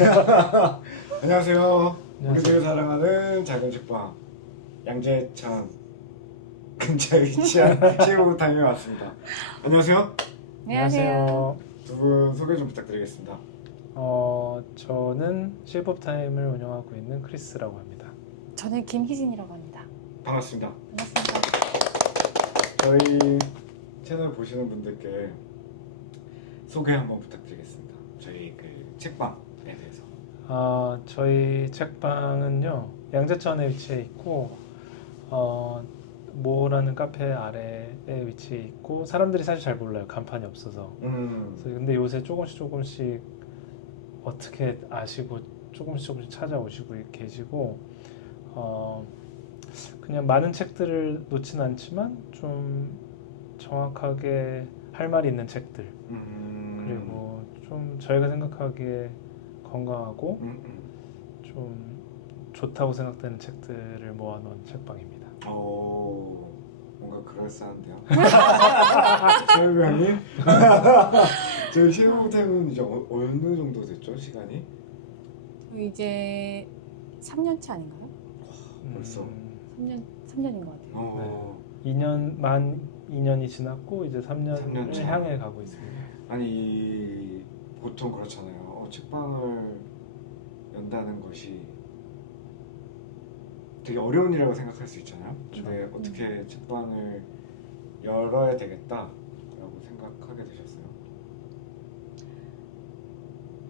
안녕하세요. 안녕하세요. 우리들이 사랑하는 작은 책방 양재천 근처에 위치한 시부타임에 왔습니다. 안녕하세요. 안녕하세요. 두 분 소개 좀 부탁드리겠습니다. 저는 실버타임을 운영하고 있는 크리스라고 합니다. 저는 김희진이라고 합니다. 반갑습니다. 반갑습니다. 저희 채널 보시는 분들께 소개 한번 부탁드리겠습니다. 저희 그 책방에 대해서. 저희 책방은요 양재천에 위치해 있고 모라는 카페 아래에 위치해 있고 사람들이 사실 잘 몰라요. 간판이 없어서. 그래서 근데 요새 조금씩 어떻게 아시고 조금씩 찾아오시고 계시고 그냥 많은 책들을 놓진 않지만 좀 정확하게 할 말이 있는 책들 그리고 좀 저희가 생각하기에 건강하고 좀 좋다고 생각되는 책들을 모아놓은 책방입니다. 뭔가 그럴싸한데요. 설명이? 저희 시부타임은 이제 어느 정도 됐죠? 시간이? 이제 3년차 아닌가요? 벌써? 3년인 것 같아요. 2년이 지났고 이제 3년을 3년 차. 향해 가고 있습니다. 아니 보통 그렇잖아요. 책방을 연다는 것이 되게 어려운 일이라고 생각할 수 있잖아요. 근데 어떻게 책방을 열어야 되겠다라고 생각하게 되셨어요?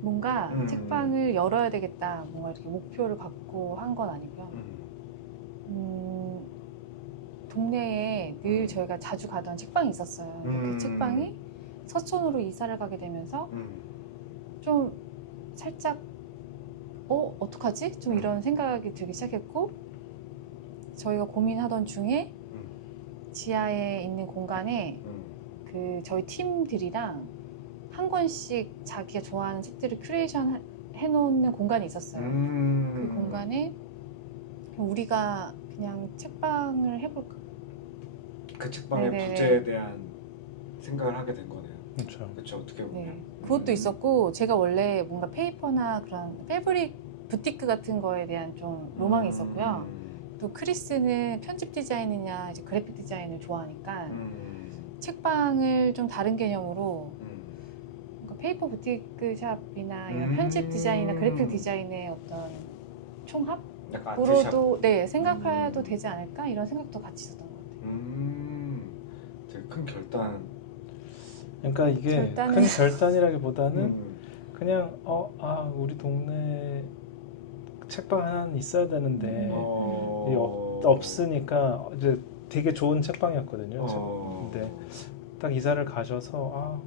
뭔가 책방을 열어야 되겠다, 뭔가 이렇게 목표를 갖고 한 건 아니고요. 동네에 늘 저희가 자주 가던 책방이 있었어요. 그 책방이 서촌으로 이사를 가게 되면서 좀 살짝 어떡하지? 좀 이런 생각이 들기 시작했고, 저희가 고민하던 중에 지하에 있는 공간에 그 저희 팀들이랑 한 권씩 자기가 좋아하는 책들을 큐레이션 해놓는 공간이 있었어요. 그 공간에 우리가 그냥 책방을 해볼까? 그 책방의 네네. 부재에 대한 생각을 하게 된 거네요. 그렇죠. 어떻게 보면. 네. 그것도 있었고, 제가 원래 뭔가 페이퍼나 그런 패브릭 부티크 같은 거에 대한 좀 로망이 있었고요. 또 크리스는 편집 디자인이냐 이제 그래픽 디자인을 좋아하니까 책방을 좀 다른 개념으로 뭔가 페이퍼 부티크 샵이나 이런 편집 디자인이나 그래픽 디자인의 어떤 총합? 약간 아트샵. 으로도 네, 생각해도 되지 않을까? 이런 생각도 같이 있었던 것 같아요. 되게 큰 결단. 그러니까 이게 결단은- 큰 결단이라기보다는 음. 그냥 우리 동네 책방 하나 있어야 되는데 이게 없으니까 이제 되게 좋은 책방이었거든요. 근데 딱 이사를 가셔서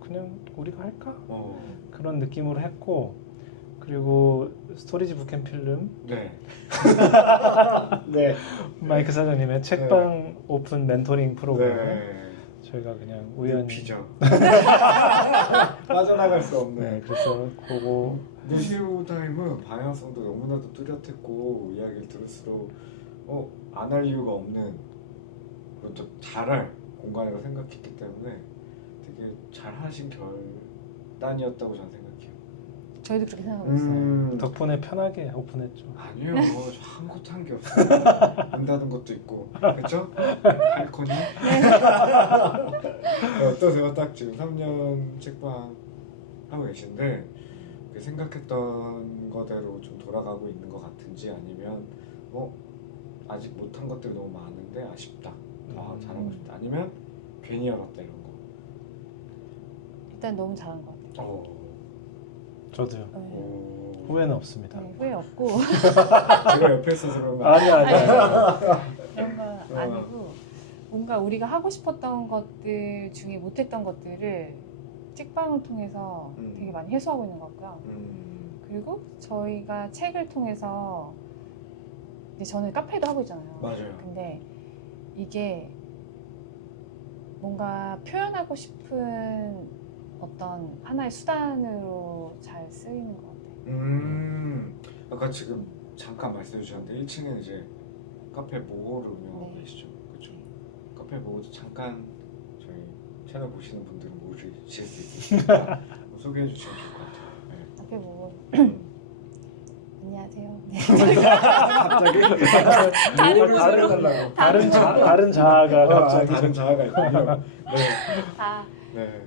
그냥 우리가 할까? 그런 느낌으로 했고, 그리고 스토리지 북앤 필름 네. 네. 마이크 사장님의 책방 오픈 멘토링 프로그램 네. 저희가 그냥 우연히 피죠. 빠져나갈 수 없네. 네, 그래서 그거 근데 시부타임은 방향성도 너무나도 뚜렷했고 이야기를 들을수록 안 할 이유가 없는, 그리고 또 잘할 공간이라고 생각했기 때문에 되게 잘하신 결단이었다고 저는 생각해요. 저희도 그렇게 생각하고 있어요. 덕분에 편하게 오픈했죠. 아니요, 저 아무것도 한 게 없어요. 문 닫은 것도 있고, 그렇죠? 할코니? 어떠세요? 딱 지금 3년 책방 하고 계신데 생각했던 거대로 좀 돌아가고 있는 것 같은지, 아니면 아직 못한 것들이 너무 많은데 아쉽다, 더 잘하고 싶다, 아니면 괜히 열었다 이런 거. 일단 너무 잘한 것 같아요. 저도요. 네. 후회는 없습니다. 네, 후회 없고 제가 옆에 있어서 그런 거 아니요. 그런 건 아니고, 뭔가 우리가 하고 싶었던 것들 중에 못했던 것들을 책방을 통해서 되게 많이 해소하고 있는 것 같고요. 그리고 저희가 책을 통해서 이제 저는 카페도 하고 있잖아요. 맞아요. 근데 이게 뭔가 표현하고 싶은 어떤 하나의 수단으로 잘 쓰이는 것 같아요. 아까 지금 잠깐 말씀해 주셨는데 1층에 이제 카페 모호를 운영하고 네. 계시죠, 그렇죠? 카페 모호도 잠깐 저희 채널 보시는 분들은 모르실 수 있으니까 소개해 주시면 좋을 것 같아요. 네. 카페 뭐 갑자기 다른 뭐를 곳으로. 살려달라고. 다른 자아가 갑자기 다른 자아가 있군요. 아, 네.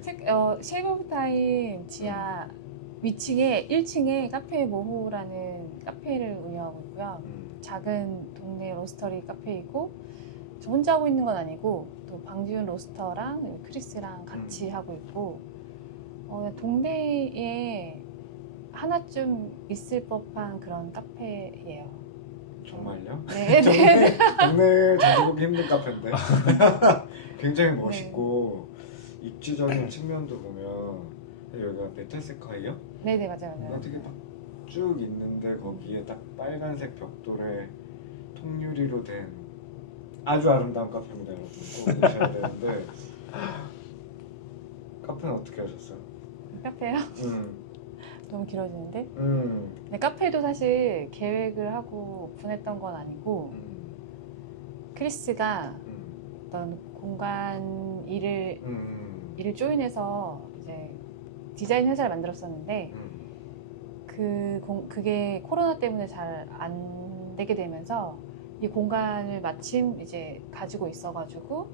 쉐이브 오브 타임 지하 위층에 1층에 카페 모호라는 카페를 운영하고 있고요. 작은 동네 로스터리 카페이고 저 혼자 하고 있는 건 아니고 또 방지훈 로스터랑 크리스랑 같이 하고 있고 동네에 하나쯤 있을 법한 그런 카페예요. 정말요? 네, 네. 동네 자주 보기 힘든 카페인데 굉장히 멋있고 입지적인 측면도 보면 여기가 메탈스카이요? 네, 네, 맞아요. 뭔가 되게 막 쭉 있는데 거기에 딱 빨간색 벽돌에 통유리로 된 아주 아름다운 카페입니다, 여러분. 꼭 오셔야 되는데 카페는 어떻게 하셨어요? 카페요? 너무 길어지는데? 네, 카페도 사실 계획을 하고 오픈했던 건 아니고 크리스가 어떤 공간 일을 조인해서 이제 디자인 회사를 만들었었는데 그게 코로나 때문에 잘 안 되게 되면서 이 공간을 마침 이제 가지고 있어가지고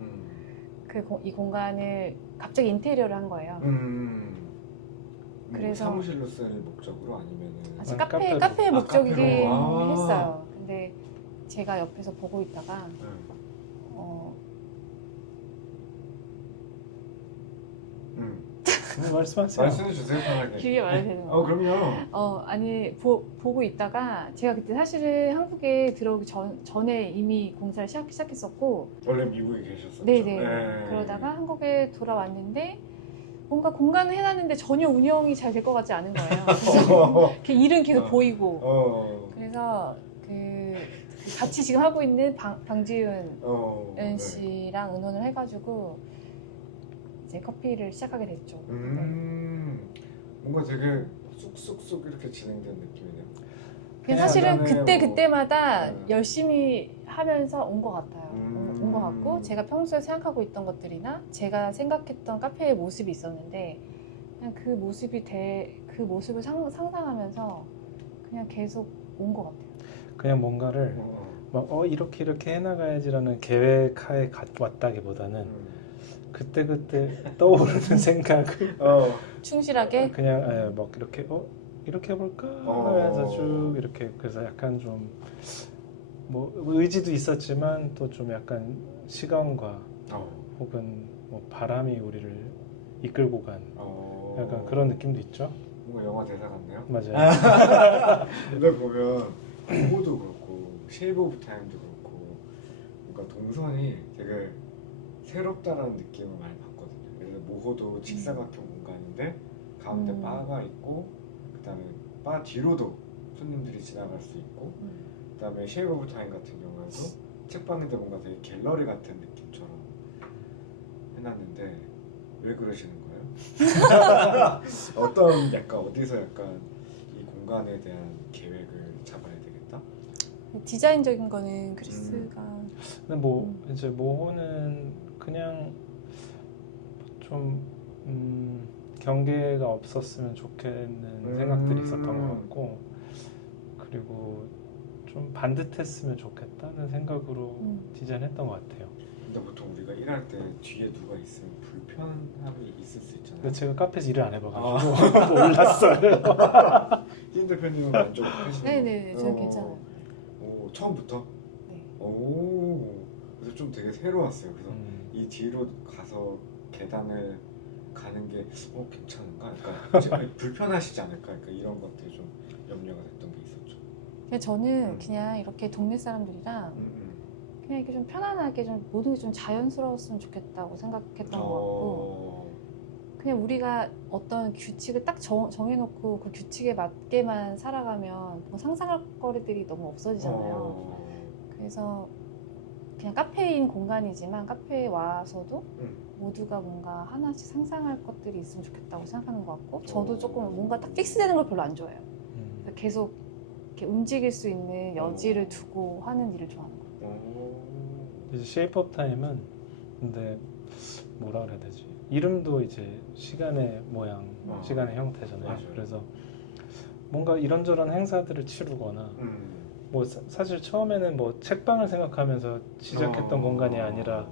이 공간을 갑자기 인테리어를 한 거예요. 그래서 사무실로 쓸 목적으로 아니면은 사실 카페로. 카페의 목적이긴 카페로. 아. 했어요. 근데 제가 옆에서 보고 있다가 말씀하세요. 말씀해 주세요, 편하게. 길게 말해도 되는 거예요? 그럼요. 아니 보고 있다가 제가 그때 사실은 한국에 들어오기 전에 이미 공사를 시작했었고 원래 미국에 계셨었죠. 네네. 그러다가 한국에 돌아왔는데 뭔가 공간을 해놨는데 전혀 운영이 잘 될 것 같지 않은 거예요. 그래서 일은 계속 보이고 그래서 그 같이 지금 하고 있는 방지윤 씨랑 의논을 해가지고 이제 커피를 시작하게 됐죠. 뭔가 되게 쑥쑥쑥 이렇게 진행된 느낌이네요. 그냥 사실은 예전에 그때마다 네. 열심히 하면서 온 것 같아요. 온 것 같고 제가 평소에 생각하고 있던 것들이나 제가 생각했던 카페의 모습이 있었는데 그냥 그 모습을 상상하면서 그냥 계속 온 것 같아요. 그냥 뭔가를 막 이렇게 해나가야지라는 계획하에 왔다기보다는 그때 떠오르는 생각을 충실하게 그냥 막 이렇게 해볼까 하면서 쭉 이렇게 그래서 약간 좀 뭐 의지도 있었지만 또 좀 약간 시간과 혹은 뭐 바람이 우리를 이끌고 간 약간 그런 느낌도 있죠. 뭔가 영화 대사 같네요. 맞아요. 근데 보면 모호도 그렇고 쉐이브 오브 타임도 그렇고 뭔가 동선이 되게 새롭다라는 느낌을 많이 받거든요. 그래서 모호도 직사각형 공간인데 가운데 바가 있고 그다음에 바 뒤로도 손님들이 지나갈 수 있고 그다음에 쉐이브 오브 타임 같은 경우에도 책방인데 뭔가 되게 갤러리 같은 느낌처럼 해놨는데 왜 그러시는 거예요? 어디서 약간 이 공간에 대한 계획을 잡아야 되겠다? 디자인적인 거는 크리스가 근데 뭐 이제 모호는 그냥 좀 경계가 없었으면 좋겠는 생각들이 있었던 것 같고 그리고 좀 반듯했으면 좋겠다는 생각으로 디자인했던 것 같아요. 근데 보통 우리가 일할 때 뒤에 누가 있으면 불편함이 있을 수 있잖아요. 근데 제가 카페에서 일을 안 해봐가지고 몰랐어요. 찐 대표님은 만족하시는 네네네 저는 괜찮아요. 오, 처음부터? 네. 오, 그래서 좀 되게 새로웠어요. 그래서 이 뒤로 가서 계단을 가는 게 괜찮은가? 그러니까 불편하시지 않을까? 그러니까 이런 것들이 좀 염려가 됐던 게 있었죠. 근데 저는 그냥 이렇게 동네 사람들이랑 그냥 이렇게 좀 편안하게 좀 모든 게 좀 자연스러웠으면 좋겠다고 생각했던 것 같고 그냥 우리가 어떤 규칙을 딱 정해놓고 그 규칙에 맞게만 살아가면 뭐 상상할 거리들이 너무 없어지잖아요. 그래서 그냥 카페인 공간이지만 카페에 와서도 모두가 뭔가 하나씩 상상할 것들이 있으면 좋겠다고 생각하는 것 같고 저도 조금 뭔가 딱 픽스되는 걸 별로 안 좋아해요. 계속 이렇게 움직일 수 있는 여지를 두고 하는 일을 좋아하는 것 같아요. 이제 쉐이프 오브 타임은 근데 뭐라 그래야 되지? 이름도 이제 시간의 모양, 시간의 형태잖아요. 맞아요. 그래서 뭔가 이런저런 행사들을 치르거나 뭐 사실 처음에는 뭐 책방을 생각하면서 시작했던 공간이 아니라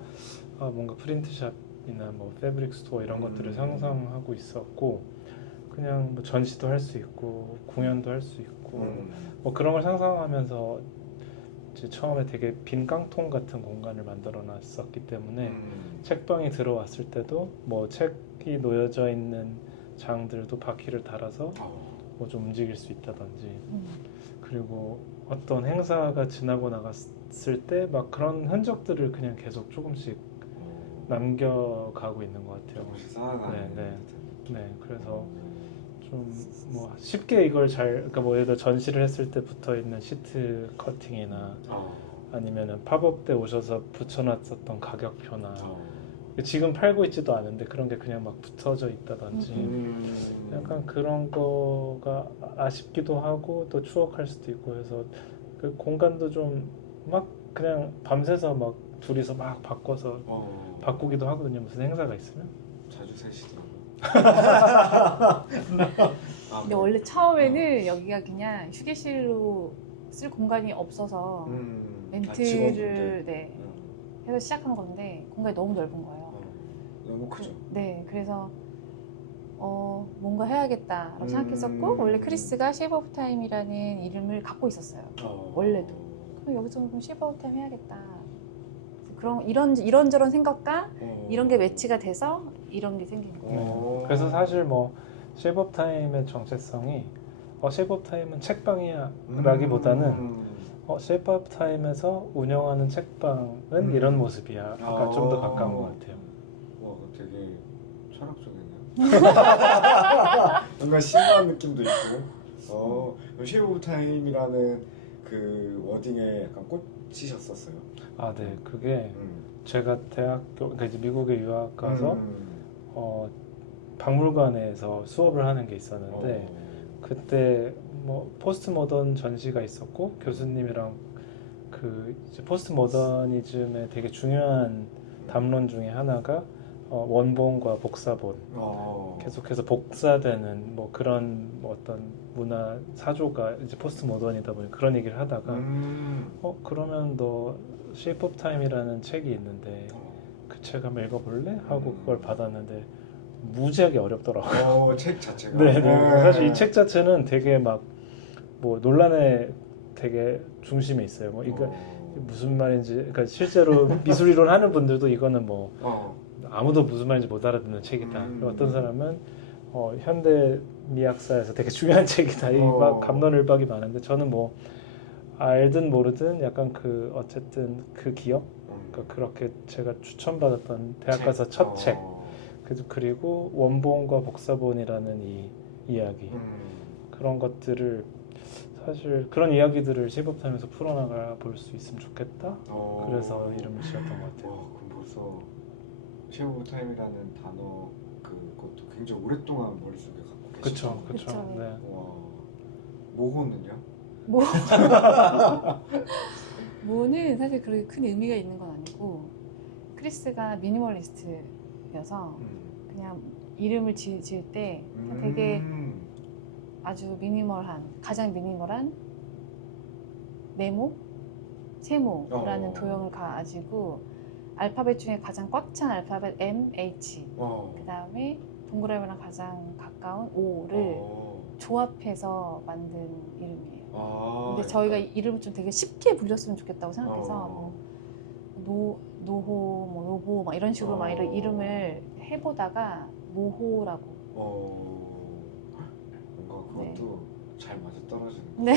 뭔가 프린트샵이나 뭐 패브릭 스토어 이런 것들을 상상하고 있었고 그냥 뭐 전시도 할 수 있고 공연도 할 수 있고 뭐 그런 걸 상상하면서 이제 처음에 되게 빈 깡통 같은 공간을 만들어 놨었기 때문에 책방이 들어왔을 때도 뭐 책이 놓여져 있는 장들도 바퀴를 달아서 뭐 좀 움직일 수 있다든지 그리고 어떤 행사가 지나고 나갔을 때 막 그런 흔적들을 그냥 계속 조금씩 남겨가고 있는 것 같아요. 조금씩 쌓아가는. 네, 그래서 좀 뭐 쉽게 이걸 그러니까 뭐 예를 들어 전시를 했을 때 붙어 있는 시트 커팅이나 아니면은 팝업 때 오셔서 붙여놨었던 가격표나 지금 팔고 있지도 않은데 그런 게 그냥 막 붙어져 있다든지 약간 그런 거가 아쉽기도 하고 또 추억할 수도 있고 해서 그 공간도 좀 막 그냥 밤새서 막 둘이서 막 바꿔서 바꾸기도 하거든요. 무슨 행사가 있으면. 자주 새시더라고요. 근데 원래 처음에는 여기가 그냥 휴게실로 쓸 공간이 없어서 렌트를 네, 해서 시작한 건데 공간이 너무 넓은 거예요. 너무 크죠. 네, 그래서 뭔가 해야겠다라고 생각했었고 원래 크리스가 쉐이브 오브 타임이라는 이름을 갖고 있었어요. 원래도. 그럼 여기서 그럼 쉐이브 오브 타임 해야겠다. 그런 이런저런 생각과 이런 게 매치가 돼서 이런 게 생긴 거예요. 그래서 사실 뭐 쉐이브 오브 타임의 정체성이 쉐이브 오브 타임은 책방이야 라기보다는 쉐이프 오브 타임에서 운영하는 책방은 이런 모습이야. 약간 좀 더 가까운 것 같아요. 와, 되게 철학적이네요. 뭔가 심오한 느낌도 있고. 쉐이프 오브 타임이라는 그 워딩에 약간 꽂히셨었어요. 아, 네. 그게 제가 대학교, 그러니까 이제 미국에 유학 가서 박물관에서 수업을 하는 게 있었는데 그때 뭐 포스트 모던 전시가 있었고 교수님이랑 그 이제 포스트 모더니즘의 되게 중요한 담론 중에 하나가 원본과 복사본 계속해서 복사되는 뭐 그런 뭐 어떤 문화 사조가 이제 포스트 모던이다 보니 그런 얘기를 하다가 그러면 너 쉐이프 오브 타임이라는 책이 있는데 그 책 한번 읽어볼래? 하고 그걸 받았는데 무지하게 어렵더라고요. 책 자체가. 네. 사실 이 책 자체는 되게 막 뭐 논란의 되게 중심에 있어요. 뭐 이거 무슨 말인지, 그러니까 실제로 미술이론 하는 분들도 이거는 뭐 아무도 무슨 말인지 못 알아듣는 책이다. 어떤 사람은 현대 미학사에서 되게 중요한 책이다. 이 막 갑론을박이 많은데 저는 뭐 알든 모르든 약간 그 어쨌든 그 기억, 그러니까 그렇게 제가 추천받았던 대학 가서 첫 책. 그리고 원본과 복사본이라는 이 이야기 그런 것들을 사실 그런 이야기들을 쉐이프 오브 타임에서 풀어나가 볼 수 있으면 좋겠다. 그래서 이름을 지었던 것 같아요. 그럼 벌써 쉐이프 오브 타임이라는 단어 그것도 굉장히 오랫동안 머릿속에 갖고 계시죠. 그렇죠. 네. 모호는요? 모는 사실 그렇게 큰 의미가 있는 건 아니고 크리스가 미니멀리스트여서 그냥 이름을 지을 때 되게 아주 가장 미니멀한 네모, 세모라는 도형을 가지고 알파벳 중에 가장 꽉 찬 알파벳 M, H 그 다음에 동그라미랑 가장 가까운 O를 조합해서 만든 이름이에요. 근데 저희가 이름을 좀 되게 쉽게 불렸으면 좋겠다고 생각해서 노호, 뭐 요호 막 이런 식으로 막 이런 이름을 해보다가 모호라고. 뭔가 그것도 잘 맞아 떨어지는. 네.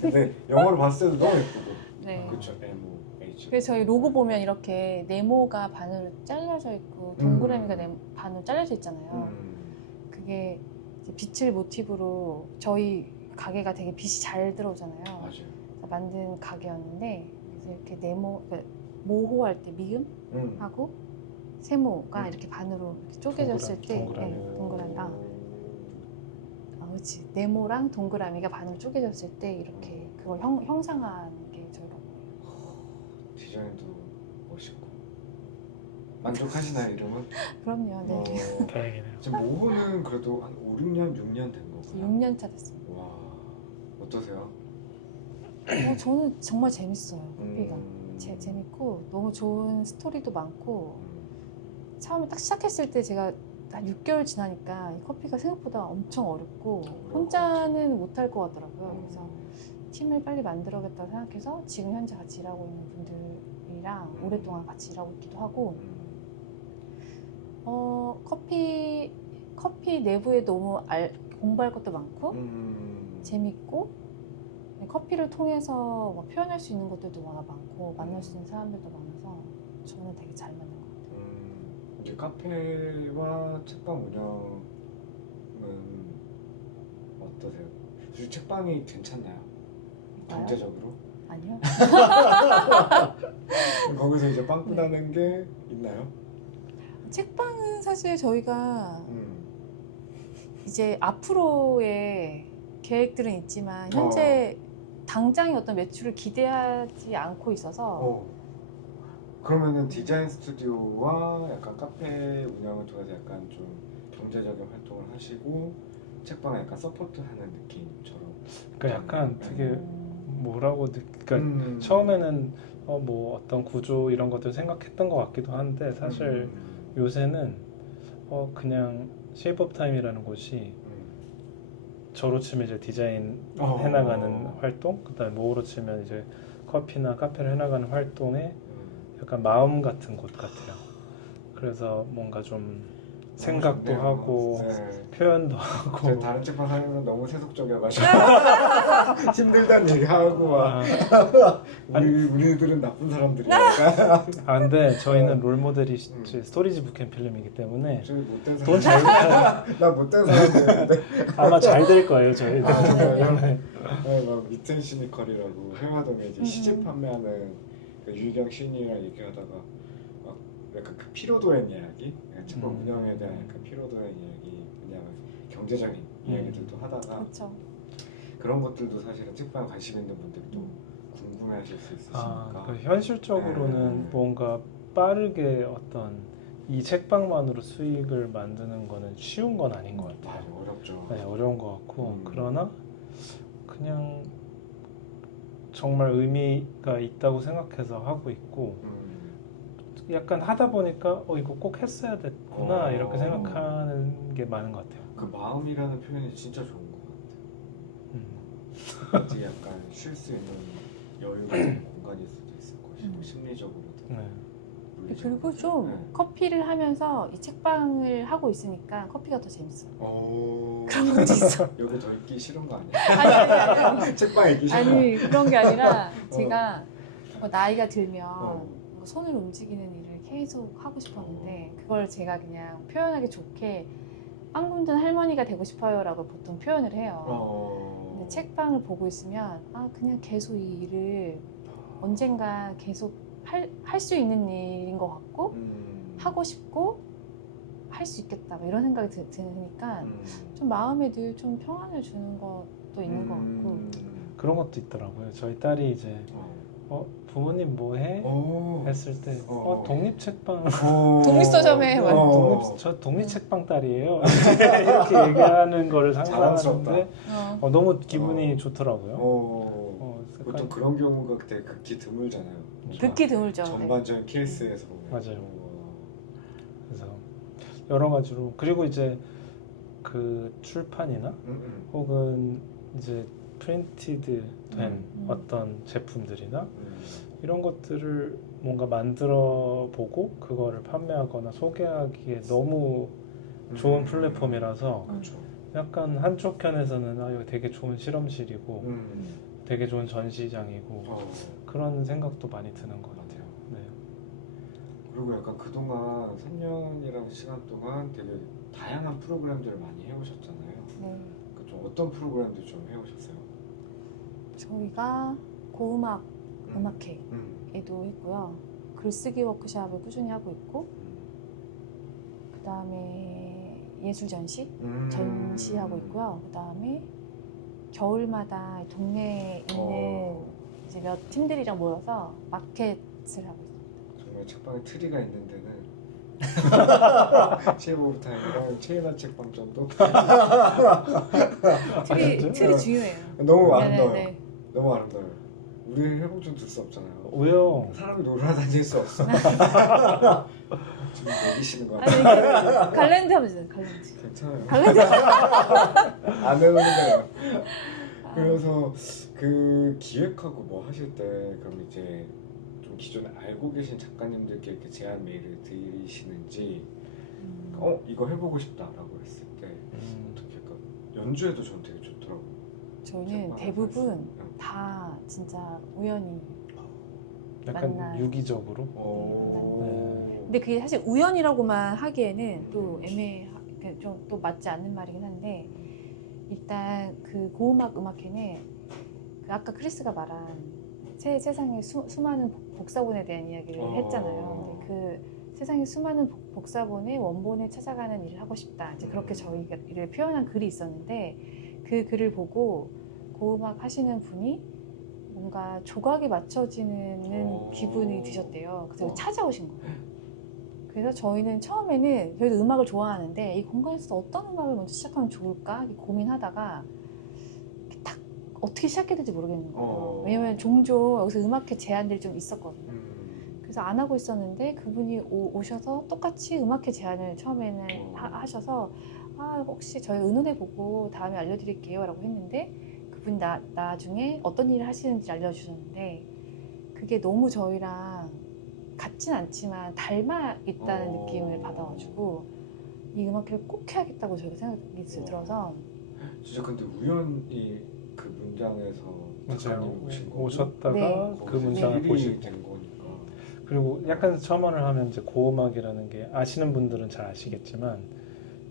근데 영어로 봤을 때도 너무 예쁘고. 네. 그렇죠. M, H. 그래서 저희 로고 보면 이렇게 네모가 반으로 잘려져 있고 동그라미가 반으로 잘려져 있잖아요. 그게 이제 빛을 모티브로 저희 가게가 되게 빛이 잘 들어오잖아요. 맞아요. 그래서 만든 가게였는데 그래서 이렇게 네모, 모호할 때 미음하고 세모가 이렇게 반으로 이렇게 쪼개졌을 때 동그라미. 그렇지. 네모랑 동그라미가 반으로 쪼개졌을 때 이렇게 그걸 형상한 게 저희 로고. 디자인도 멋있고. 만족하시나요, 이름은? 그럼요. 네. 다행이네요. 지금 모호는 그래도 한 5, 6년, 6년 된 거고요. 6년 차 됐습니다. 와, 어떠세요? 저는 정말 재밌어요. 커피가. 음. 재밌고 너무 좋은 스토리도 많고 처음에 딱 시작했을 때 제가 한 6개월 지나니까 이 커피가 생각보다 엄청 어렵고 혼자는 못할 것 같더라고요. 그래서 팀을 빨리 만들어야겠다 생각해서 지금 현재 같이 일하고 있는 분들이랑 오랫동안 같이 일하고 있기도 하고 커피 내부에 너무 공부할 것도 많고 재밌고 커피를 통해서 막 표현할 수 있는 것들도 워낙 많고 만날 수 있는 사람들도 많아서 저는 되게 잘 맞는 것 같아요. 이제 카페와 책방 운영은 어떠세요? 사실 책방이 괜찮나요? 경제적으로? 아니요. 거기서 이제 빵꾸나는 게 있나요? 책방은 사실 저희가 이제 앞으로의 계획들은 있지만 현재 당장의 어떤 매출을 기대하지 않고 있어서 그러면은 디자인 스튜디오와 약간 카페 운영을 통해서 약간 좀 경제적인 활동을 하시고 책방을 약간 서포트하는 느낌처럼. 그러니까 약간 되게 뭐라고 그러니까 처음에는 뭐 어떤 구조 이런 것들 생각했던 것 같기도 한데 사실 요새는 그냥 쉐이프 오브 타임이라는 곳이 저로 치면 이제 디자인 해나가는 활동, 그다음에 모로 치면 이제 커피나 카페를 해나가는 활동에 약간 마음 같은 곳 같아요. 그래서 뭔가 좀 생각도 좋네요. 하고 네. 표현도 제가 하고 다른 책방 사람은 너무 세속적이어가지고 힘들다는 얘기하고 막 우리들은 나쁜 사람들이니까. 근데 저희는 롤 모델이 스토리지 북앤필름이기 때문에 저희 못된 돈 사람, 잘 나 못된 사람들인데. 아마 잘 될 거예요 저희. 네, 막 미튼 시니컬이라고 회화동에 이제 시집 판매하는 그 유희경 시인이랑 얘기하다가 막 약간 그 피로도의 이야기, 책방 운영에 대한 약간 피로도의 이야기, 그냥 경제적인 이야기들도 하다가 그렇죠. 그런 것들도 사실은 책방에 관심 있는 분들이 또 궁금해하실 수 있으시니까. 그 현실적으로는 뭔가 빠르게 어떤 이 책방만으로 수익을 만드는 거는 쉬운 건 아닌 것 같아요. 맞아, 어렵죠. 네, 어려운 것 같고 그러나 그냥 정말 의미가 있다고 생각해서 하고 있고 약간 하다 보니까 이거 꼭 했어야 됐구나 이렇게 생각하는 게 많은 것 같아요. 그 마음이라는 표현이 진짜 좋은 것 같아요. 이제 약간 쉴 수 있는 여유가 있는 공간일 수도 있을 것이고 심리적으로도. 네. 그리고 좀 커피를 하면서 이 책방을 하고 있으니까 커피가 더 재밌어요. 그런 것도 있어. 여기 더 있기 싫은 거 아니야? 아니. 책방에 있기 싫은 거 아니 그런 게 아니라 제가 나이가 들면 손을 움직이는 일을 계속 하고 싶었는데 그걸 제가 그냥 표현하기 좋게 빵 굽는 할머니가 되고 싶어요라고 보통 표현을 해요. 근데 책방을 보고 있으면 그냥 계속 이 일을 언젠가 계속 할 수 있는 일인 것 같고 하고 싶고 할 수 있겠다 이런 생각이 드니까 좀 마음에 늘 좀 평안을 주는 것도 있는 것 같고 그런 것도 있더라고요. 저희 딸이 이제 부모님 뭐 해? 했을 때 독립책방 독립서점에 저 독립책방 딸이에요. 이렇게 얘기하는 거를 상상하는데 너무 기분이 좋더라고요. 보통 그런 경우가 되게 극히 드물잖아요. 극히 드물죠. 전반적인 케이스에서 보면. 맞아요. 그래서 여러 가지로 그리고 이제 그 출판이나 혹은 이제 프린티드 된 어떤 제품들이나 이런 것들을 뭔가 만들어 보고 그거를 판매하거나 소개하기에 너무 좋은 플랫폼이라서 약간 한쪽 편에서는 여기 되게 좋은 실험실이고 되게 좋은 전시장이고 그런 생각도 많이 드는 것 같아요. 네. 그리고 약간 그동안 3년이라는 시간 동안 되게 다양한 프로그램들을 많이 해오셨잖아요. 네. 좀 어떤 프로그램들 좀 해오셨어요? 저희가 고음악 음악회에도 했고요. 글쓰기 워크숍을 꾸준히 하고 있고 그 다음에 예술 전시하고 있고요. 그 다음에 겨울마다 동네에 있는 이제 몇 팀들이랑 모여서 마켓을 하고 있습니다. 정말 책방에 트리가 있는 데는 쉐이프 오브 타임이랑 체인한 책방 정도? 틀이 중요해요. 너무 아름다워요. 네. 너무 아름다워요. 우리는 회복 좀 둘 수 없잖아요. 왜요? 사람이 놀아다닐 수 없어. 지금 내기시는 거 아니 같아요. 이게 갈랜드 하면 되잖아요. 갈랜드. 괜찮아요. 갈랜드. 안 해보는 거예요. 아, 그래서 그 기획하고 뭐 하실 때 그럼 이제 좀 기존에 알고 계신 작가님들께 이렇게 제안 메일을 드리시는지 이거 해보고 싶다라고 했을 때 어떻게 할까? 연주해도 저는 되게 좋더라고요. 저는 대부분 다 진짜 우연히. 약간 만나요. 유기적으로. 근데 그게 사실 우연이라고만 하기에는 또 좀 또 맞지 않는 말이긴 한데 일단 그 고음악 음악회는 그 아까 크리스가 말한 세상의 수많은 복사본에 대한 이야기를 했잖아요. 근데 그 세상의 수많은 복사본의 원본을 찾아가는 일을 하고 싶다. 이제 그렇게 저희가 이를 표현한 글이 있었는데 그 글을 보고 고음악 하시는 분이 뭔가 조각이 맞춰지는 기분이 드셨대요. 그래서 찾아오신 거예요. 그래서 저희는 처음에는 저희도 음악을 좋아하는데 이 공간에서 어떤 음악을 먼저 시작하면 좋을까 고민하다가 딱 어떻게 시작해야 될지 모르겠는 거예요. 왜냐면 종종 여기서 음악회 제안들이 좀 있었거든요. 그래서 안 하고 있었는데 그분이 오셔서 똑같이 음악회 제안을 처음에는 하셔서 혹시 저희 의논해보고 다음에 알려드릴게요 라고 했는데 그분이 나중에 어떤 일을 하시는지 알려주셨는데 그게 너무 저희랑 같진 않지만 닮아 있다는 느낌을 받아가지고 이 음악회를 꼭 해야겠다고 저희가 생각이 들어서 진짜 근데 우연히 그 문장에서 작가님 오신 거고 오셨다가 네. 그 문장을 보시고 된 거니까. 그리고 약간 첨언을 하면 이제 고음악이라는 게 아시는 분들은 잘 아시겠지만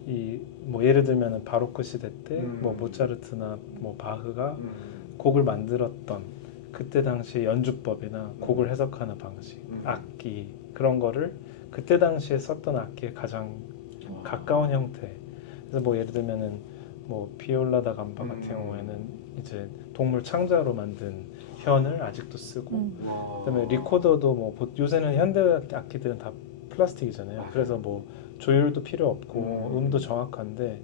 이 뭐 예를 들면은 바로크 시대 때 뭐 모차르트나 뭐 바흐가 곡을 만들었던 그때 당시 연주법이나 곡을 해석하는 방식, 악기 그런 거를 그때 당시에 썼던 악기에 가장 가까운 형태. 그래서 뭐 예를 들면은 뭐 비올라 다 감바 같은 경우에는 이제 동물 창자로 만든 현을 아직도 쓰고 그다음에 리코더도 뭐 요새는 현대 악기들은 다 플라스틱이잖아요. 그래서 뭐 조율도 필요 없고 음도 정확한데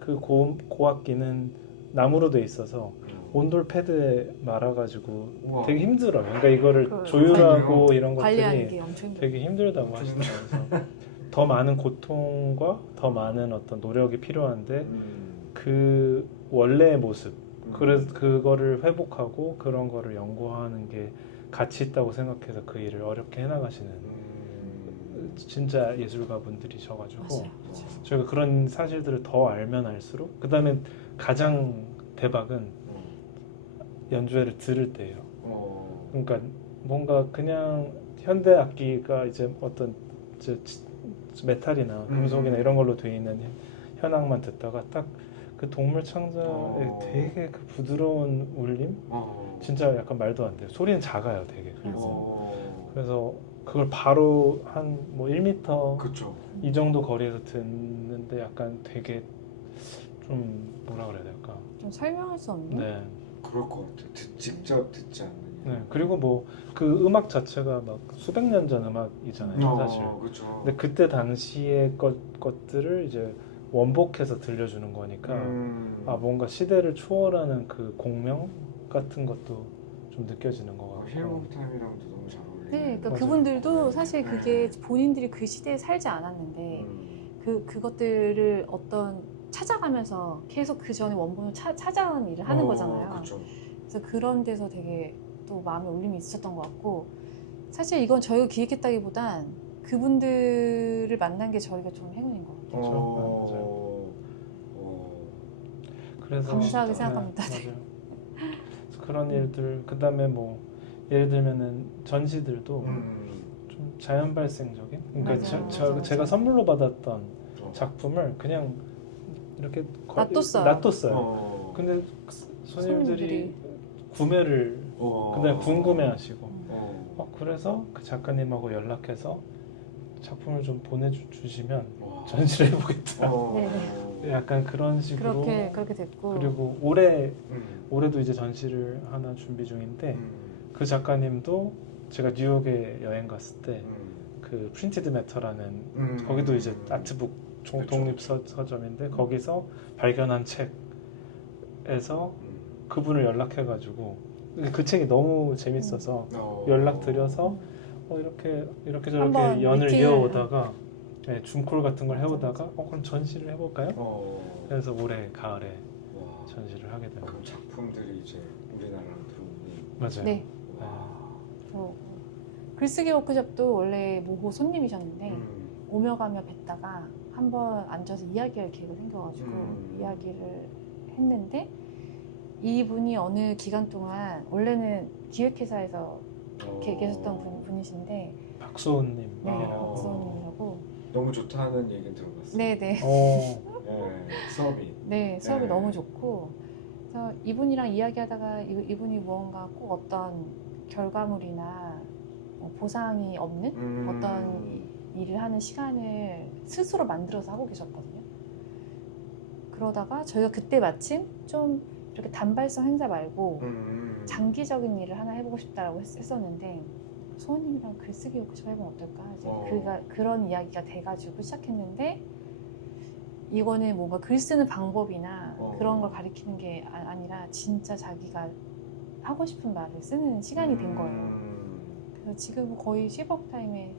그 고악기는 나무로 돼 있어서 온돌 패드에 말아가지고 되게 힘들어요. 그러니까 이거를 조율하고 이런 관리하는 것들이 게 엄청 힘들어요. 되게 힘들다고 하시더라고요. 더 많은 고통과 더 많은 어떤 노력이 필요한데 그 원래의 모습 그래서 그거를 회복하고 그런 거를 연구하는 게 가치 있다고 생각해서 그 일을 어렵게 해나가시는 진짜 예술가 분들이셔가지고 맞아요. 저희가 그런 사실들을 더 알면 알수록 그 다음에 가장 대박은 연주회를 들을 때예요. 그러니까 뭔가 그냥 현대 악기가 이제 어떤 메탈이나 금속이나 이런 걸로 되어 있는 현악만 듣다가 딱 그 동물 창자의 되게 그 부드러운 울림 진짜 약간 말도 안 돼요. 소리는 작아요 되게. 그래서 그걸 바로 한 뭐 1m 그렇죠. 이 정도 거리에서 듣는데 약간 되게 좀 뭐라 그래야 될까? 좀 설명할 수 없는? 네. 그럴 것 같아요. 직접 듣지 않는. 네. 그리고 뭐 그 음악 자체가 막 수백 년 전 음악이잖아요, 사실. 그렇죠. 근데 그때 당시의 것들을 이제 원복해서 들려주는 거니까 뭔가 시대를 초월하는 그 공명 같은 것도 좀 느껴지는 것 같고. 힐링 타임이랑도 너무 잘 어울리는. 네, 그러니까 맞아요. 그분들도 사실 그게 본인들이 그 시대에 살지 않았는데 그것들을 어떤 찾아가면서 계속 그 전에 원본을 찾아가는 일을 하는 거잖아요. 그렇죠. 그래서 그런 데서 되게 또 마음에 울림이 있었던 것 같고 사실 이건 저희가 기획했다기보단 그분들을 만난 게 저희가 좀 행운인 것 같아요. 맞아요. 그래서 감사하게 생각합니다. 맞아요. 그래서 그런 일들 그다음에 뭐 예를 들면은 전시들도 좀 자연 발생적인 그러니까 맞아요. 제가 선물로 받았던 작품을 그냥 이렇게 놔뒀어요. 근데 손님들이 구매를 그다음에 궁금해하시고 그래서 그 작가님하고 연락해서 작품을 좀 보내주시면 전시를 해보겠다. 네네. 약간 그런 식으로 그렇게 됐고 그리고 올해도 이제 전시를 하나 준비 중인데 그 작가님도 제가 뉴욕에 여행 갔을 때 그 프린티드 매터라는 거기도 이제 아트북 독립 서점인데 거기서 발견한 책에서 그분을 연락해가지고 그 책이 너무 재밌어서 연락 드려서 이렇게 저렇게 한번 연을 미팅을- 이어오다가 네, 줌콜 같은 걸 해오다가 그럼 전시를 해볼까요? 어. 그래서 올해 가을에 와. 전시를 하게 되고 그럼 작품들이 이제 우리나라로 들어오니. 맞아요. 네. 와. 글쓰기 워크숍도 원래 모호 손님이셨는데 음. 오며 가며 뵀다가 한번 앉아서 이야기할 기회가 생겨가지고 음. 이야기를 했는데 이분이 어느 기간 동안 원래는 기획회사에서 계셨던 분이신데 박수호님. 네, 어. 박수호님이라고 너무 좋다는 얘기는 들어봤어요. 네네 수업이. 네 수업이 네. 너무 좋고 그래서 이분이랑 이야기하다가 이분이 무언가 꼭 어떤 결과물이나 보상이 없는 어떤 일을 하는 시간을 스스로 만들어서 하고 계셨거든요. 그러다가 저희가 그때 마침 좀 이렇게 단발성 행사 말고 장기적인 일을 하나 해보고 싶다라고 했었는데 소원님이랑 글쓰기 워크숍 해보면 어떨까? 이제 그런 이야기가 돼가지고 시작했는데 이거는 뭔가 글 쓰는 방법이나 그런 걸 가리키는 게 아니라 진짜 자기가 하고 싶은 말을 쓰는 시간이 된 거예요. 그래서 지금 거의 10억 타임의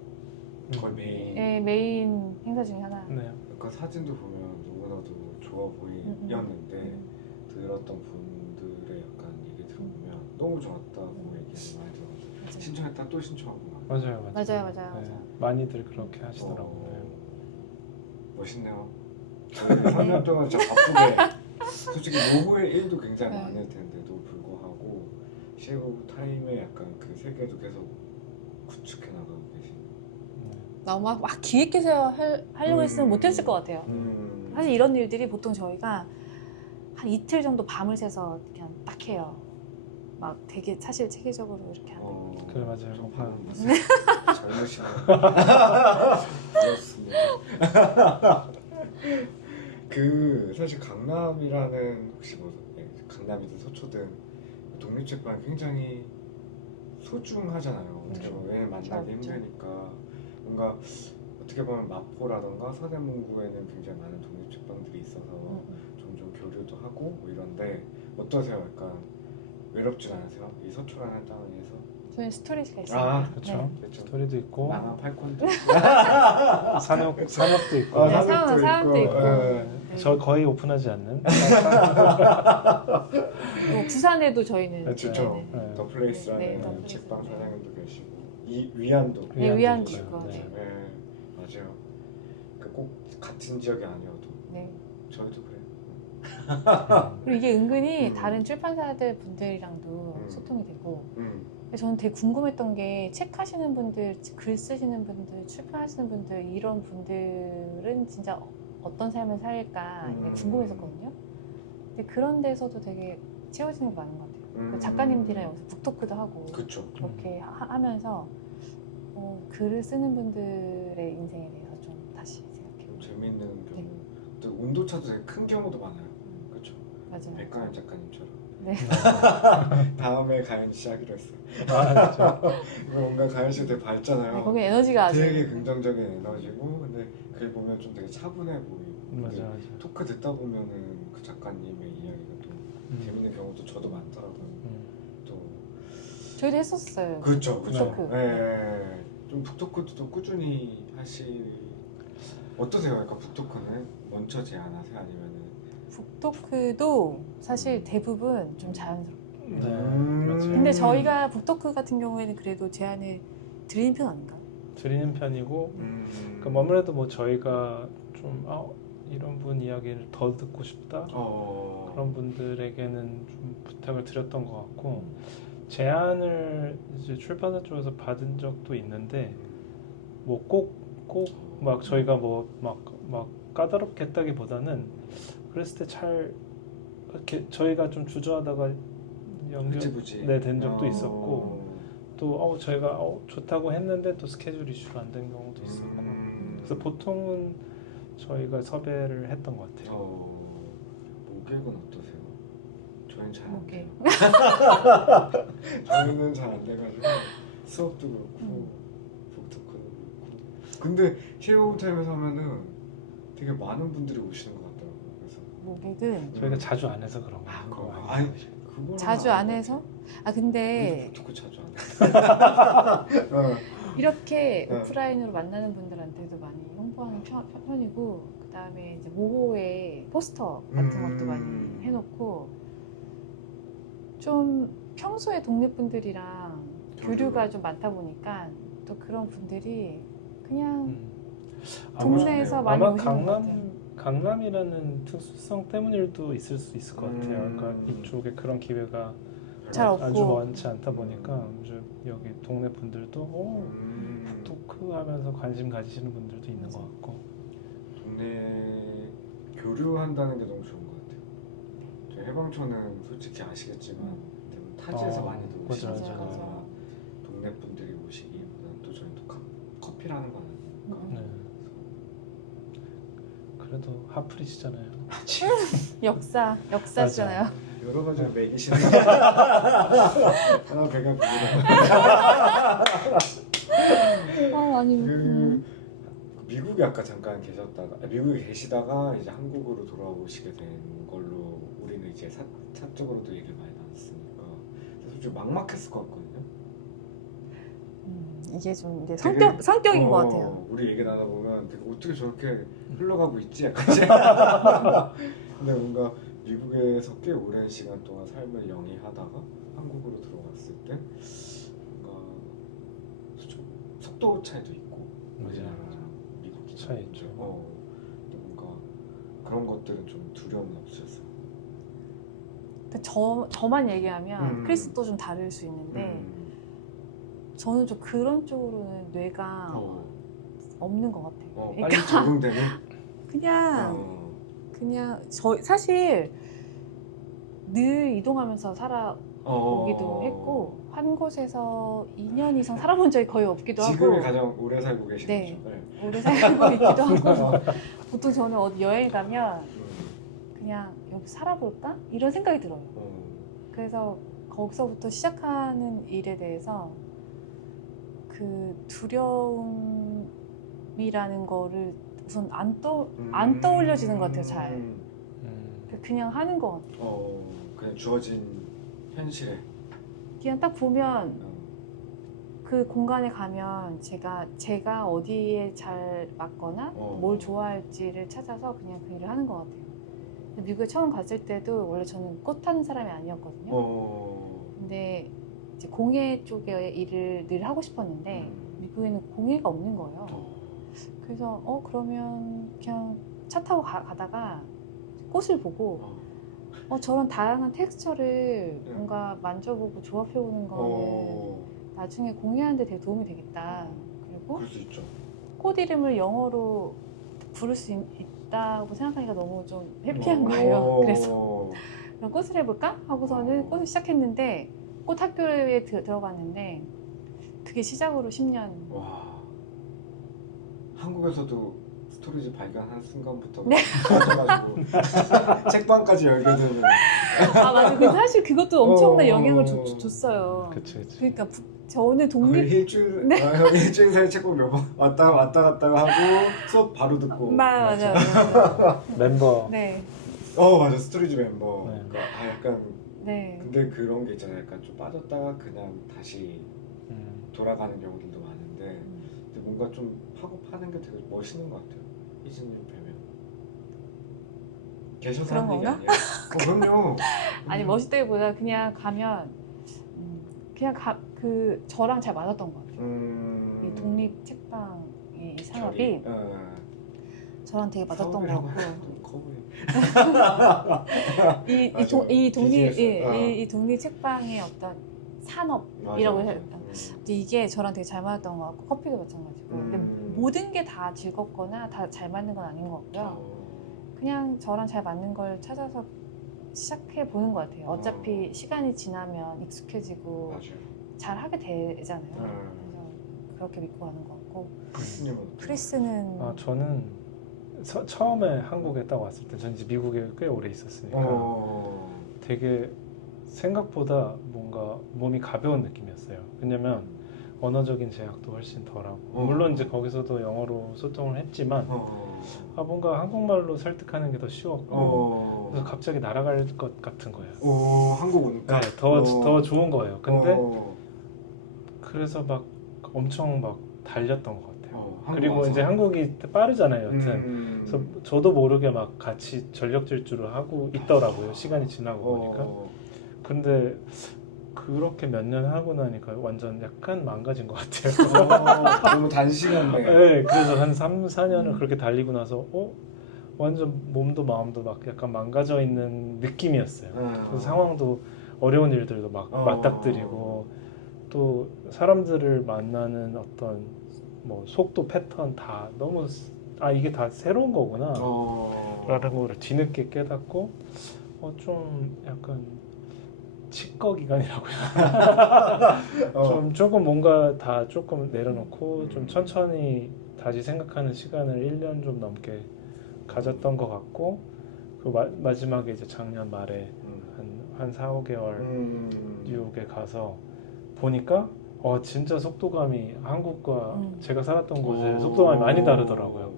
거의 메인. 메인 행사 중에 하나. 네. 약간 사진도 보면 너무나도 좋아 보이었는데 들었던 분들의 약간 얘기 들어보면 너무 좋았다고 얘기 많이 들어가지고 맞아요. 신청했다 또 신청하고 막. 맞아요. 맞아요. 많이들 그렇게 하시더라고요. 멋있네요. 저희 3년 동안 진짜 바쁘게 솔직히 노후의 일도 굉장히 네. 많을 텐데도 불구하고 쉐어 타임에 약간 그 세계도 계속 구축해 나가고 계신. 너무 막 기획해서 하려고 했으면 못했을 것 같아요. 사실 이런 일들이 보통 저희가 한 이틀 정도 밤을 새서 그냥 딱 해요. 막 되게 사실 체계적으로 이렇게 하는. 그래 맞아요. 좀 방금 젊으시네요. 그렇습니다. 그 사실 강남이라는 혹시 뭐 강남이든 서초든 독립책방이 굉장히 소중하잖아요. 어떻게 보면 왜냐면 만나기 그렇죠. 힘드니까 뭔가 어떻게 보면 마포라던가 서대문구에는 굉장히 많은 독립책방들이 있어서 종종 교류도 하고 뭐 이런데 어떠세요? 약간 외롭진 않으세요? 이 서초라는 땅에서? 저희 스토리지가 있어요. 그렇죠. 그렇죠. 스토리도 있고 망한 팔콘도 산업도 있고. 네, 사업도 있고. 네. 저 거의 오픈하지 않는. 뭐 부산에도 저희는 그렇죠. 네. 더 플레이스라는 네, 더 플레이스. 책방 사장님도 계시고 위안도. 네, 위안도 있고요. 있고. 네. 네, 맞아요. 그 꼭 같은 지역이 아니어도 네. 저희도 그래요. 그리고 이게 은근히 다른 출판사들 분들이랑도 음. 소통이 되고 저는 되게 궁금했던 게 책 하시는 분들, 글 쓰시는 분들, 출판하시는 분들 이런 분들은 진짜 어떤 삶을 살까 궁금했었거든요. 근데 그런 데서도 되게 채워지는 게 많은 것 같아요. 그 작가님들이랑 여기서 북토크도 하고 그렇죠. 그렇게 하면서 글을 쓰는 분들의 인생에 대해서 좀 다시 생각해요. 재미있는 경우. 네. 또 온도차도 되게 큰 경우도 많아요. 그렇죠. 맞아요. 백가연 작가님처럼. 네. 다음에 가연 씨 하기로 했어요. 그렇죠. 뭔가 가연 씨 되게 밝잖아요. 거기 에너지가 아주 되게 긍정적인 에너지고 근데 글 보면 좀 되게 차분해 보이고 근데 맞아. 토크 듣다 보면은 그 작가님의 이야기가 또 재밌는 경우도 저도 많더라고요. 또 저희도 했었어요. 그렇죠, 그렇죠. 북토크. 네. 좀 북토크도 또 꾸준히 어떠세요? 약간 북토크는 먼저 제안하세요? 아니면은 북토크도 사실 대부분 좀 자연스럽고. 네, 맞아요. 근데 저희가 북토크 같은 경우에는 그래도 제안을 드리는 편 아닌가? 드리는 편이고, 그럼 아무래도 뭐 저희가 좀 이런 분 이야기를 더 듣고 싶다 그런 분들에게는 좀 부탁을 드렸던 것 같고 제안을 이제 출판사 쪽에서 받은 적도 있는데 뭐 꼭 막 저희가 뭐 막 까다롭게 했다기보다는 그랬을 때 잘 이렇게 저희가 좀 주저하다가 된 적도 있었고 또 저희가 좋다고 했는데 또 스케줄 이슈로 안 된 경우도 있었고 그래서 보통은 저희가 섭외를 했던 것 같아요. 모객은 어떠세요? 저희는 잘 안 모객. 돼요. 저희는 잘 안 돼가지고 수업도 그렇고 북토크도 그렇고 근데 쉐어 타임에서 하면은 되게 많은 분들이 오시는 것 같더라고요. 그래서 모객은 저희가 자주 안 해서 그런 그거 거 아니 그거는 자주 안 해서 아 근데 듣고 자주 하네. 이렇게 어. 오프라인으로 만나는 분들한테도 많이 홍보하는 편이고 그다음에 이제 모호에 포스터 같은 것도 많이 해놓고 좀 평소에 독립분들이랑 교류가 좀 많다 보니까 또 그런 분들이 그냥 동네에서 많이 아마 오시는 것 같아요. 강남이라는 특수성 때문일도 있을 수 있을 것 같아요. 그러니까 이쪽에 그런 기회가 잘 아주 없고. 많지 않다 보니까 이제 여기 동네 분들도 북토크 하면서 관심 가지시는 분들도 있는 것 같고. 동네 교류한다는 게 너무 좋은 것 같아요. 저희 해방촌은 솔직히 아시겠지만 대부분 타지에서 많이들 맞아, 오시니까 맞아. 동네 분들이 오시기보다는 또 저희도 커피라는 거 아니까. 네. 그래도 하프리시잖아요. 역사잖아요. 여러 가지로 매기시는 하나 배가 부르다. 아니 미국에 아까 잠깐 계셨다가 미국에 계시다가 이제 한국으로 돌아오시게 된 걸로 우리는 이제 사적으로도 얘기를 많이 나눴으니까 솔직히 막막했을 것 같거든요. 이게 좀 이제 되게, 성격인 것 같아요. 우리 얘기 나눠보면 되게 어떻게 저렇게 흘러가고 있지? 약간 이제 근데 뭔가 미국에서 꽤 오랜 시간 동안 삶을 영위하다가 한국으로 들어왔을 때 뭔가 속도 차이도 있고 우리나라랑 미국이 차이 있죠. 근데 뭔가 그런 것들은 좀 두려움은 없으셨어요. 저만 얘기하면 크리스도 좀 다를 수 있는데 저는 좀 그런 쪽으로는 뇌가 없는 것 같아요. 빨리 적응되는? 그냥 사실 늘 이동하면서 살아오기도 했고 한 곳에서 2년 이상 살아본 적이 거의 없기도 하고 지금이 가장 오래 살고 계신 네. 거죠? 네. 오래 살고 있기도 하고 보통 저는 어디 여행 가면 그냥 여기 살아볼까? 이런 생각이 들어요. 그래서 거기서부터 시작하는 일에 대해서 그 두려움이라는 거를 우선 안 떠올려지는 것 같아요. 잘 그냥 하는 것 같아요. 그냥 주어진 현실에 그냥 딱 보면 그 공간에 가면 제가 어디에 잘 맞거나 뭘 좋아할지를 찾아서 그냥 그 일을 하는 것 같아요. 근데 미국에 처음 갔을 때도 원래 저는 꽃 하는 사람이 아니었거든요. 근데 이제 공예 쪽의 일을 늘 하고 싶었는데 미국에는 공예가 없는 거예요. 그래서 그러면 그냥 차 타고 가다가 꽃을 보고 저런 다양한 텍스처를 뭔가 만져보고 조합해보는 거는 나중에 공예하는데 되게 도움이 되겠다. 그리고 그럴 수 있죠. 꽃 이름을 영어로 부를 수 있다고 생각하니까 너무 좀 해피한 거예요. 그래서 그럼 꽃을 해볼까? 하고서는 꽃을 시작했는데 꽃 학교에 들어갔는데 그게 시작으로 10년. 와, 한국에서도 스토리지 발견한 순간부터 네. 터져가지고 책방까지 열게 되는. 맞아. 근데 사실 그것도 엄청난 영향을 줬어요. 그치. 그러니까 저는 거의 일주일 사이 책방 몇 번 왔다 갔다 하고 수업 바로 듣고. 맞아. 멤버. 네. 맞아, 스토리지 멤버. 네. 그러니까 약간. 네. 근데 그런 게 있잖아요. 약간 좀 빠졌다가 그냥 다시 돌아가는 경우들도 많은데 근데 뭔가 좀 하고 파는 게 되게 멋있는 것 같아요. 희진님 뵈면 계셔서 그런 하는 얘기 건가? 아니에요? 그럼요. 아니 멋있다기보다 그냥 가면 그냥 저랑 잘 맞았던 것 같아요. 이 독립 책방의 이 산업이 저랑 되게 맞았던 것 같고 이 독립 책방의 어떤 산업이라고 해야 될까? 이게 저랑 되게 잘 맞았던 것 같고 커피도 마찬가지고 근데 모든 게 다 즐겁거나 다 잘 맞는 건 아닌 것 같고요. 그냥 저랑 잘 맞는 걸 찾아서 시작해 보는 것 같아요. 어차피 시간이 지나면 익숙해지고 맞아요. 잘 하게 되잖아요. 그래서 그렇게 믿고 가는 것 같고 크리스님은 크리스는 저는 처음에 한국에 딱 왔을 때 전 이제 미국에 꽤 오래 있었으니까 되게 생각보다 뭔가 몸이 가벼운 느낌이었어요. 왜냐면 언어적인 제약도 훨씬 덜하고 물론 이제 거기서도 영어로 소통을 했지만 뭔가 한국말로 설득하는 게 더 쉬웠고 그래서 갑자기 날아갈 것 같은 거예요. 한국 오니까 네, 더 좋은 거예요. 근데 그래서 막 엄청 막 달렸던 것 같아요. 그리고 와서. 이제 한국이 빠르잖아요, 여튼. 그래서 저도 모르게 막 같이 전력 질주를 하고 있더라고요. 시간이 지나고 보니까. 근데 그렇게 몇 년 하고 나니까 완전 약간 망가진 것 같아요. 너무 단시간에. 네, 그래서 한 3, 4년을 그렇게 달리고 나서 완전 몸도 마음도 막 약간 망가져 있는 느낌이었어요. 그래서 상황도 어려운 일들도 막 맞닥뜨리고 또 사람들을 만나는 어떤 뭐 속도 패턴 다 너무 이게 다 새로운 거구나 라는 걸 뒤늦게 깨닫고 좀 약간 치과 기간이라고 해야 하나? 조금 뭔가 다 조금 내려놓고 좀 천천히 다시 생각하는 시간을 1년 좀 넘게 가졌던 것 같고 그 마지막에 이제 작년 말에 한 4, 5개월 뉴욕에 가서 보니까 진짜 속도감이 한국과 제가 살았던 곳의 속도감이 많이 다르더라고요.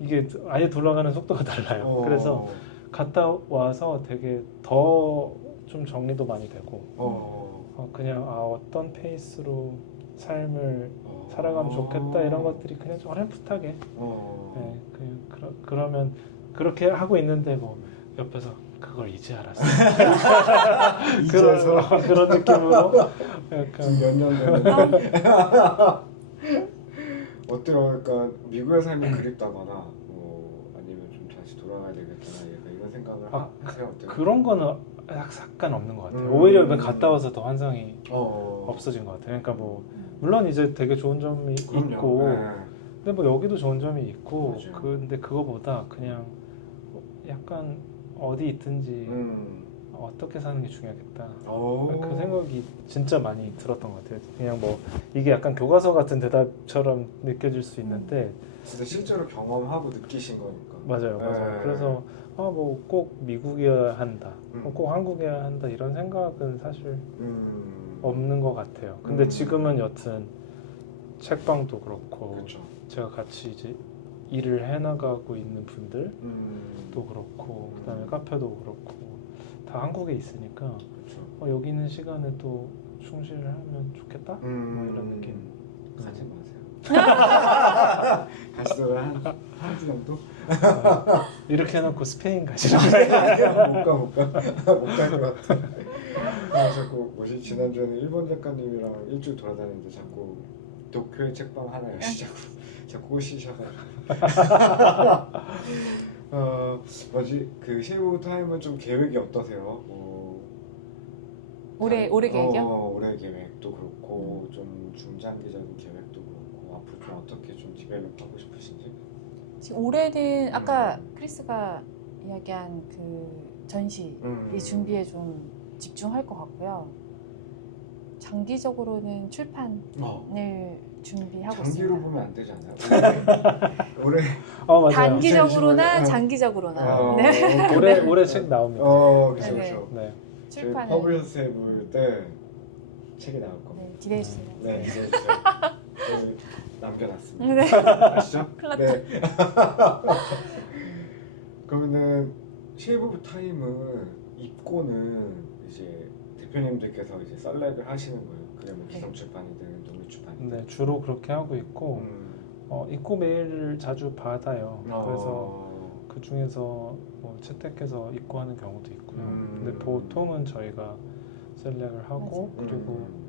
이게 아예 돌아가는 속도가 달라요. 그래서 갔다 와서 되게 더 좀 정리도 많이 되고 그냥 어떤 페이스로 삶을 살아가면 좋겠다 이런 것들이 그냥 좀 어렴풋하게 네, 그러면 그렇게 하고 있는데 뭐 옆에서 그걸 이제 알았어. 그런 느낌으로 약간 몇 년 됐는데 어때요? 그러니까 미국의 삶이 그립다거나 아니면 좀 다시 돌아가야 되겠구나 약간 이런 생각을 하세요? 어때요? 그런 거는 약간 없는 것 같아요. 오히려 갔다 와서 더 환상이 없어진 것 같아요. 그러니까 뭐 물론 이제 되게 좋은 점이 그럼요. 있고 네. 근데 뭐 여기도 좋은 점이 있고 맞아요. 근데 그거보다 그냥 약간 어디 있든지 어떻게 사는 게 중요하겠다. 그 생각이 진짜 많이 들었던 것 같아요. 그냥 뭐 이게 약간 교과서 같은 대답처럼 느껴질 수 있는데 진짜 실제로 경험하고 느끼신 거니까. 맞아요. 그래서 뭐 꼭 미국이어야 한다, 꼭 한국이어야 한다 이런 생각은 사실 없는 것 같아요. 근데 지금은 여튼 책방도 그렇고 그렇죠. 제가 같이 이제 일을 해나가고 있는 분들도 그렇고 그다음에 카페도 그렇고 다 한국에 있으니까 그렇죠. 여기 있는 시간에 또 충실을 하면 좋겠다 뭐 이런 느낌. 가지 마세요. 가시더라 한 주 정도? 이렇게 해놓고 스페인 가시라고. 못 갈 것 같아. 자꾸 지난주에는 일본 작가님이랑 일주일 돌아다니는데 자꾸 도쿄의 책방 하나 여시자고 자꾸 오시셔가지고 그 쉐이브 타임은 좀 계획이 어떠세요? 올해 계획이요? 올해 계획도 그렇고 좀 중장기적인 계획도 그렇고 앞으로 좀 어떻게 좀 디벨롭하고 싶으신지? 지금 올해는 아까 크리스가 이야기한 그 전시 이 준비에 좀 집중할 것 같고요. 장기적으로는 출판을 준비하고 장기로 있습니다. 보면 안 되지 않아요? 올해 맞아요. 단기적으로나 장기적으로나. 네. 올해 책 나옵니다. 그렇죠. 네네. 그렇죠. 네. 출판을 퍼블리셔스에 볼 때 책이 나올 겁니다. 네, 기대해 주세요. 네, 기대해 주세요. 남겨놨습니다. 네. 아시죠? 큰일 났다. 네. 그러면은 쉐이브 오브 타임은 입고는 이제 대표님들께서 이제 썰렉을 하시는 거예요. 그게 뭐 기성 출판이든 독립 출판이든. 네, 주로 그렇게 하고 있고 입고 메일을 자주 받아요. 그래서 그 중에서 뭐 채택해서 입고하는 경우도 있고요. 근데 보통은 저희가 셀렉을 하고 맞아요. 그리고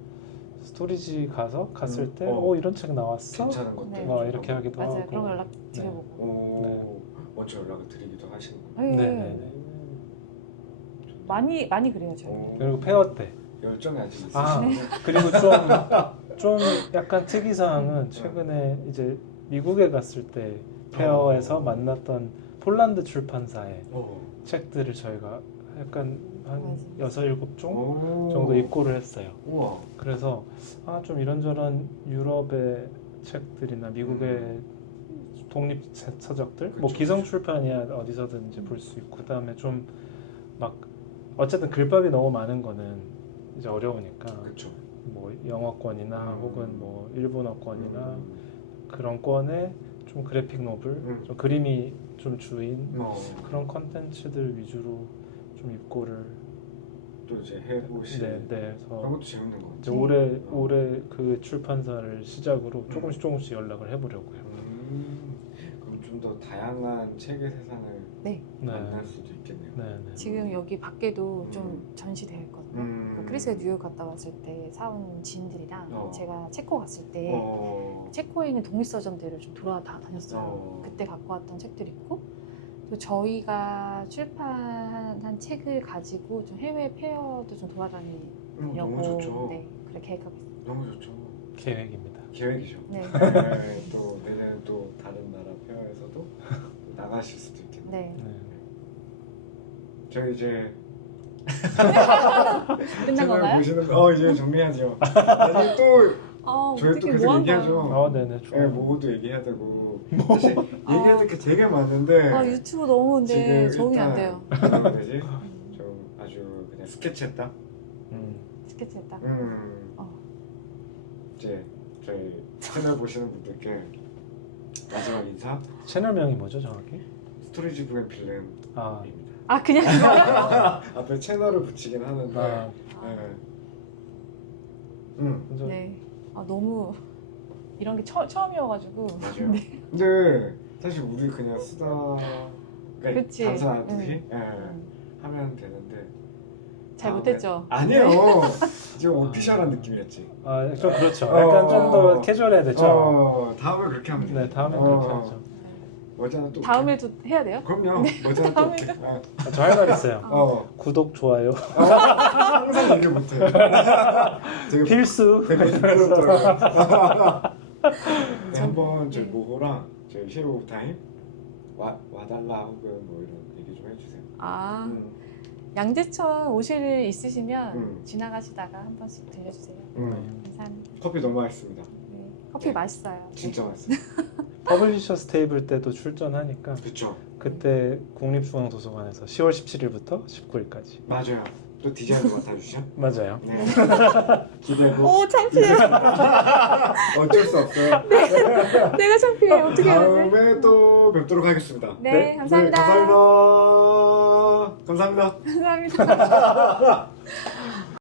스토리지 갔을 때 이런 책 나왔어? 괜찮은 것들. 네. 이렇게 하기도 맞아요. 하고. 그런 거 연락 드려보고. 먼저 연락을 드리기도 하시는군요. 네. 네. 많이 그래요, 저희. 그리고 페어 때. 열정이 아직 있으시네요. 그리고 좀 약간 특이사항은 최근에 이제 미국에 갔을 때 페어에서 만났던 폴란드 출판사의 책들을 저희가 약간 한 6, 7종 정도 입고를 했어요. 우와. 그래서 좀 이런저런 유럽의 책들이나 미국의 독립 서적들, 뭐 기성 출판이야 어디서든지 볼 수 있고, 그다음에 좀 막 어쨌든 글밥이 너무 많은 거는 이제 어려우니까 그렇죠. 뭐 영어권이나 혹은 뭐 일본어권이나 음. 그런 권에 좀 그래픽 노블, 좀 그림이 좀 주인 그런 컨텐츠들 위주로 좀 입고를 또 이제 해보시. 네, 그런 그래서 것도 재밌는 것 이제 같아요. 올해 그 출판사를 시작으로 조금씩 연락을 해보려고요. 그럼 좀 더 다양한 책의 세상을 네. 만날 수도 있겠네요. 네, 네. 지금 여기 밖에도 좀 전시되어 있거든요. 그 크리스가 뉴욕 갔다 왔을 때 사온 진들이랑 제가 체코 갔을 때 체코에 있는 독립서점들을 좀 돌아다녔어요. 그때 갖고 왔던 책들이 있고 또 저희가 출판한 책을 가지고 좀 해외 페어도 좀 돌아다니려고 너무 좋죠. 네, 그렇게 계획하고 있습니다. 너무 좋죠. 계획입니다. 계획이죠. 네. 네, 또 내년에 또 다른 나라 페어에서도 나가실 수도 있겠네요. 네. 네. 저희 이제 끝난 채널 건가요? 보시는 이제 정리하죠. 나중에 또 저희 또 어떻게 계속 뭐 한 얘기하죠. 거야? 네네 네, 좋아요. 뭐도 얘기해야 되고 사실 얘기해야 될 게 되게 많은데 유튜브 너무 근데 적응이 안 돼요. 뭐라 되지? 좀 아주 그냥 스케치했다. 스케치했다. 이제 저희 채널 보시는 분들께 마지막 인사. 채널명이 뭐죠 정확히? 스토리지 부앤 필름입니다. 그냥 그거요? 앞에 채널을 붙이긴 하는데. 먼저 네. 너무 이런 게 처음이어가지고. 맞아요. 네. 근데 사실 우리 그냥 쓰다 그러니까 그치. 단순하듯이 하면 되는데 잘 못했죠. 아니에요. 좀 오피셜한 느낌이었지. 좀 그렇죠. 약간 좀 더 캐주얼해야 되죠. 다음에 그렇게 하면 돼. 네, 다음에 그렇게 하죠. 머지않아 또 다음에도 해야 돼요? 그럼요. 머지않아 또 올게. 저 할 말 있어요. 구독, 좋아요. 항상 얘기 못해. 되게 필수. 되게 부끄럽더라고요. 네, 한번 저희 모호랑 저희 쉐어 타임 와달라 혹은 뭐 이런 얘기 좀 해주세요. 양재천 오실 일 있으시면 지나가시다가 한 번씩 들려주세요. 감사합니다. 커피 너무 맛있습니다. 네, 커피 맛있어요. 진짜 맛있어요. 퍼블리셔스 테이블 때도 출전하니까 그렇죠. 그때 국립중앙도서관에서 10월 17일부터 19일까지. 맞아요. 또 디자인도 맡아주시죠? 맞아요. 네. 기대고. 오 창피해. 어쩔 수 없어요. 내가 창피해. 어떻게 해야 되지? 다음에 또 뵙도록 하겠습니다. 네, 감사합니다. 감사합니다. 감사합니다. 감사합니다.